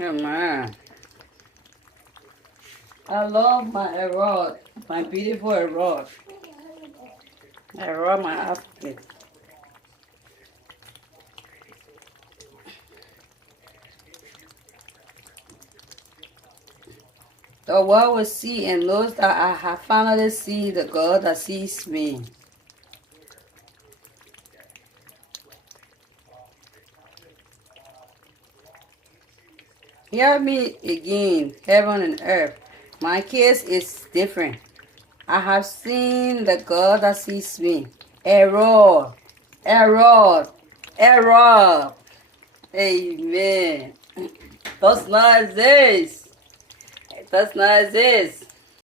Amen. I love my Erod, my beautiful Erod. Erod, my African. The world will see and knows that I have finally seen the God that sees me. Hear me again, heaven and earth. My case is different. I have seen the God that sees me. Error, error, error. Amen. Does not exist. It does not exist.